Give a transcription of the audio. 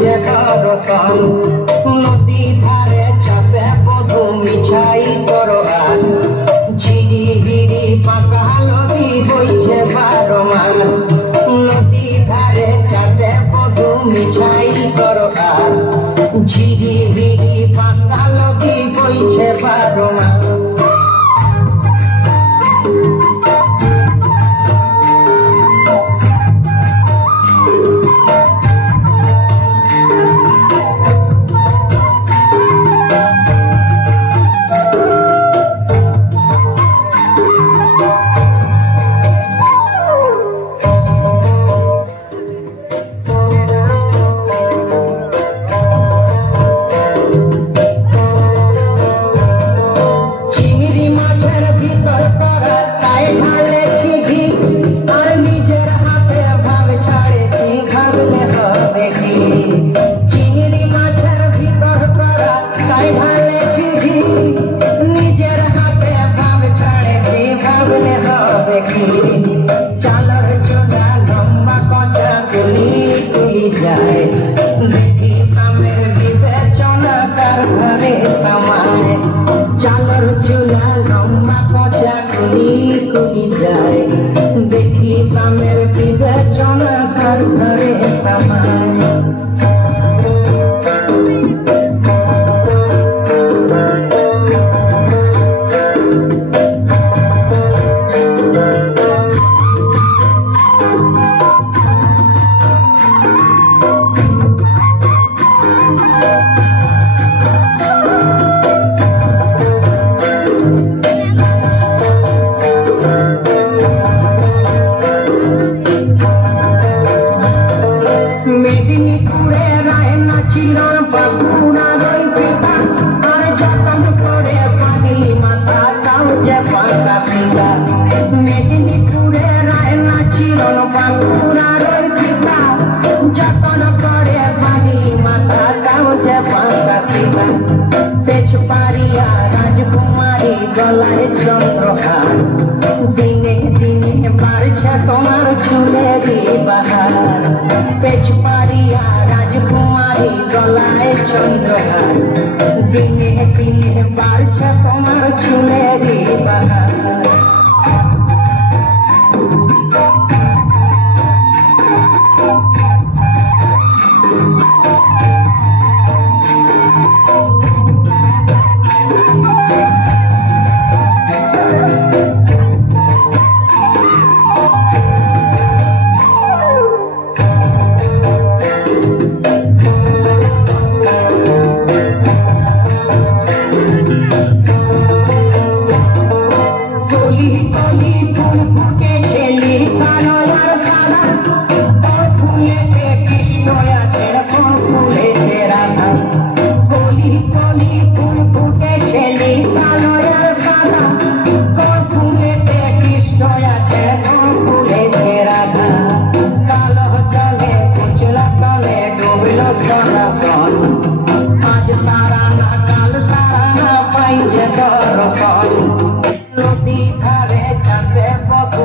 যে দর্শন নদী ধারে চাষে বধু মিছাই তোর আস ঝিরি হিরি পাকা নদী বইছে 12 মাস নদী ধারে চাষে বধু মিছাই তোর আস ঝিরি হিরি পাকা নদী বইছে 12 মাস চালর চোরা লম্বা কচা তুলি তুলি যায় দেখি সামের বিবেচনা তার ঘরে সমায় চালর চোরা লম্বা কচা তুলি তুলি যায় দেখি সামের বিবেচনা তার ঘরে সমায় মেদিনীপুরে রায়না চিরন বাঁকুড়া রইপিতা আর যতন করে পাগলি মাথা তাও যে পাতা পিতা মেদিনীপুরে রায়না চিরন বাঁকুড়া রইপিতা যতন করে পাগলি মাথা তাও যে পাতা পিতা পেছ পারিয়া রাজকুমারী গলায় চন্দ্রহার দিনে দিনে বাড়ছে তোমার চুলেরই বাহার পেছ পারিয়া রাজকুমারী গলায় চন্দ্রহার দিনে দিনে বাড়ছে তোমার চুলেরই বাহার নদী ধারে চাষে বধু